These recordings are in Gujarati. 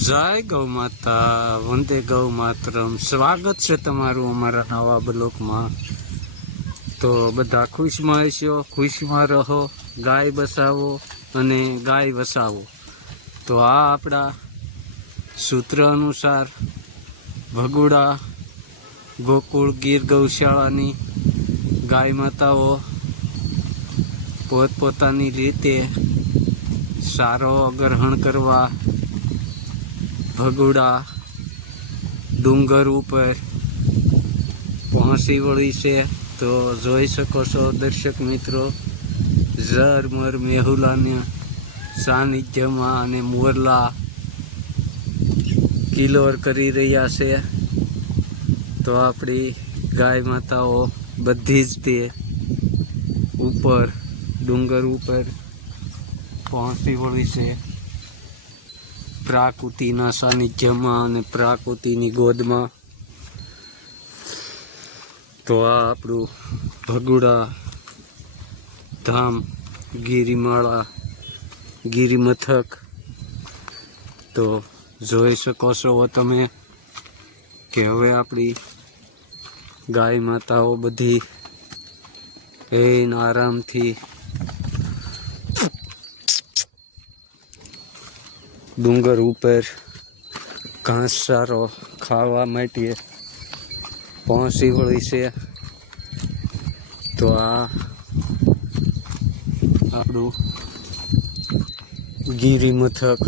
જય ગૌ માતા, વંદે ગૌ માતરમ. સ્વાગત છે તમારું અમારા નવા બ્લોકમાં. તો બધા ખુશમાં હશો, ખુશમાં રહો, ગાય બસાવો અને ગાય વસાવો. તો આ આપણા સૂત્ર અનુસાર ભગુડા, ગોકુળ, ગીર ગૌશાળાની ગાય માતાઓ પોતપોતાની રીતે સારો ગ્રહણ કરવા, ભગુડા, ડુંગર ઉપર પહોંચી વળી છે, તો જોઈ શકો છો દર્શક મિત્રો ઝરમર મેહુલાના સાનિધ્યમાં અને મોરલા કિલોર કરી રહ્યા છે. તો આપણી ગાય માતાઓ બધી જ તે ઉપર, ડુંગર ઉપર પહોંચી વળી છે. પ્રાકૃતિના સાનિધ્યમાં અને પ્રાકૃતિની ગોદમાં. તો આ આપણું ભગુડા ધામ ગિરિમાળા ગિરિમથક. તો જોઈ શકો છો તમે કે હવે આપણી ગાય માતાઓ બધી એન આરામથી ડુંગર ઉપર ઘાસ સારો ખાવા માટે પહોંચી વળી છે. તો આ આપણું ગીરી મથક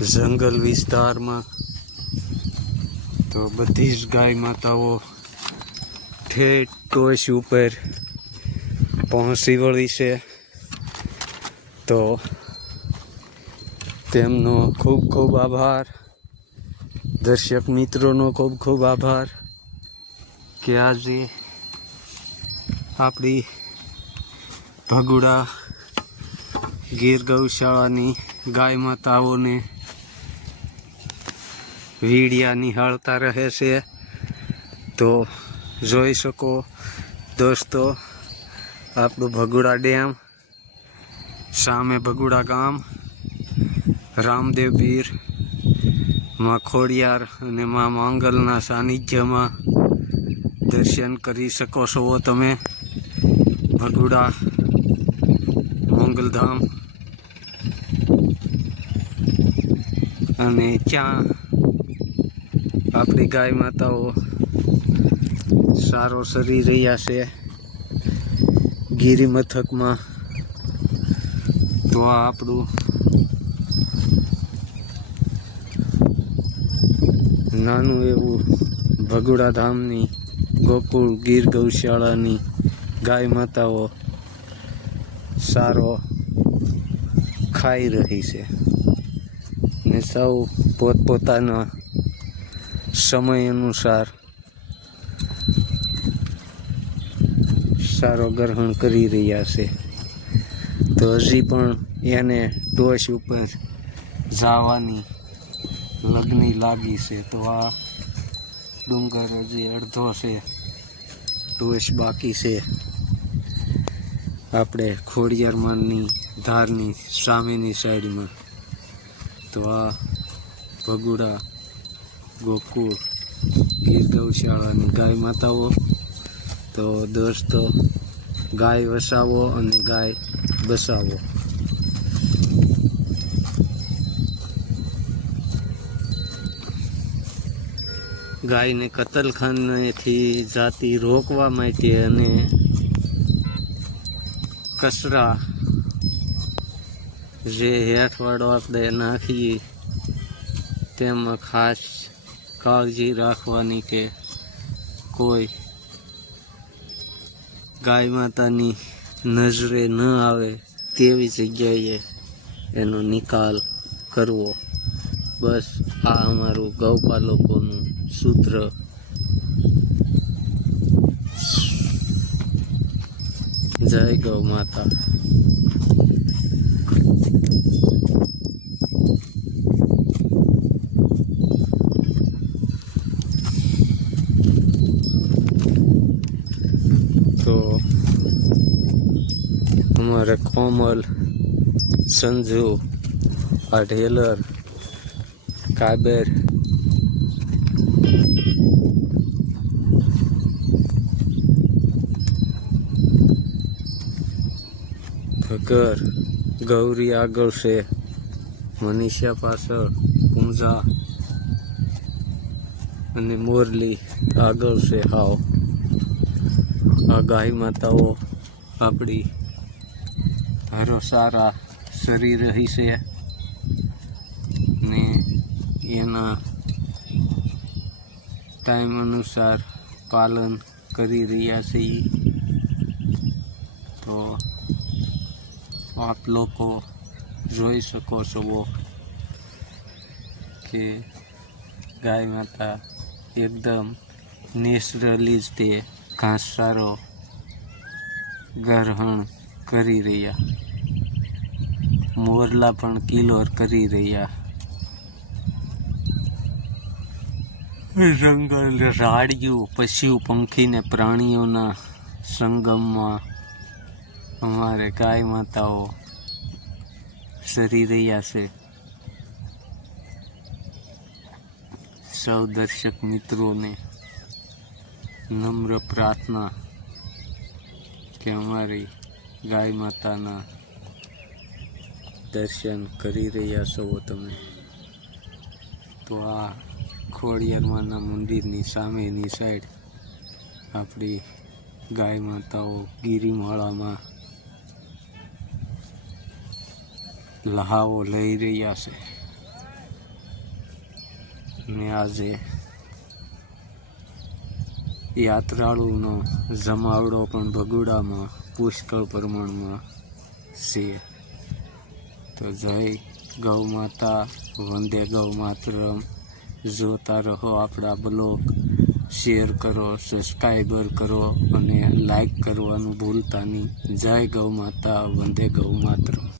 જંગલ વિસ્તારમાં. તો બધી જ ગાય માતાઓ ઠેઠ ટોચ ઉપર પહોંચી વળી છે. તો તેમનો ખૂબ ખૂબ આભાર. દર્શક મિત્રોનો ખૂબ ખૂબ આભાર કે આજે આપણી ભગુડા ગીર ગૌશાળાની ગાય માતાઓને વીડિયા નિહાળતા રહે છે. તો જોઈ શકો દોસ્તો, આપણું ભગુડા ડેમ સામે ભગુડા ગામ, રામદેવ પીર, માં ખોડિયાર અને માં માંગલના સાનિધ્યમાં દર્શન કરી શકો છો તમે. ભગુડા મંગલધામ અને ત્યાં આપણી ગાય માતાઓ સારો સરી રહ્યા છે. ગીરી મથકમાં તો આપણું નાનું એવું ભગુડા ધામની, ગોકુળ, ગીર ગૌશાળાની ગાય માતાઓ સારો ખાઈ રહી છે. ને સૌ પોતપોતાના સમય અનુસાર સારો ગ્રહણ કરી રહ્યા છે. તો હજી પણ એને ટોચ ઉપર જવાની લગ્ની લાગી છે. તો આ ડુંગર હજી અડધો છે. ટોચ બાકી છે. આપણે ખોડિયારમાંની ધારની સામેની સાઈડમાં. તો આ ભગુડા, ગોકુળ ગીર ગૌશાળાની ગાય માતાઓ. તો દોસ્તો, ગાય વસાવો અને ગાય બસાવો. ગાયને કતલખાનેથી જાતિ રોકવા માટે અને કચરા જે હેઠવાળો આપણે નાખીએ, તેમાં ખાસ કાળજી રાખવાની કે કોઈ ગાય માતાની નજરે ન આવે તેવી જગ્યાએ એનો નિકાલ કરવો. બસ આ અમારું ગૌપાલકોનું સૂત્ર. જય ગૌ માતા. તો અમારે કોમલ સંજુ આ ઢેલર કાબર ભગર ગૌરી આગળ છે, મનીષા પાછળ, પૂંજા અને મોરલી આગળ છે, હાવ. આ ગાય માતાઓ આપણી હરો સારા શરીર રહી છે ને એના ટાઈમ અનુસાર પાલન કરી રહ્યા છીએ તો આપ લોકો જોઈ શકો છો કે ગાય માતા એકદમ નેચરલી જ તે ઘાસચારો ગ્રહણ કરી રહ્યા. મોરલા પણ કિલોર કરી રહ્યા. જંગલ રાડિયું પશુ પંખી ને પ્રાણીઓના સંગમમાં અમારે ગાય માતાઓ સરી રહ્યા છે. સૌ દર્શક મિત્રોને નમ્ર પ્રાર્થના કે અમારી ગાય માતાના દર્શન કરી રહ્યા છો તમે. તો આ ખોડિયારમાંના મંદિરની સામેની સાઈડ આપણી ગાય માતાઓ ગિરિમાળામાં લહાવો લઈ રહ્યા છે ને આજે યાત્રાળુનો જમાવડો પણ ભગુડામાં પુષ્કળ પ્રમાણમાં છે તો જય ગૌ માતા વંદે ગૌ માતરમ જોતા રહો આપણા બ્લોગ શેર કરો સબસ્ક્રાઈબર કરો અને લાઈક કરવાનું ભૂલતા નહીં જય ગૌ માતા વંદે ગૌ માતરમ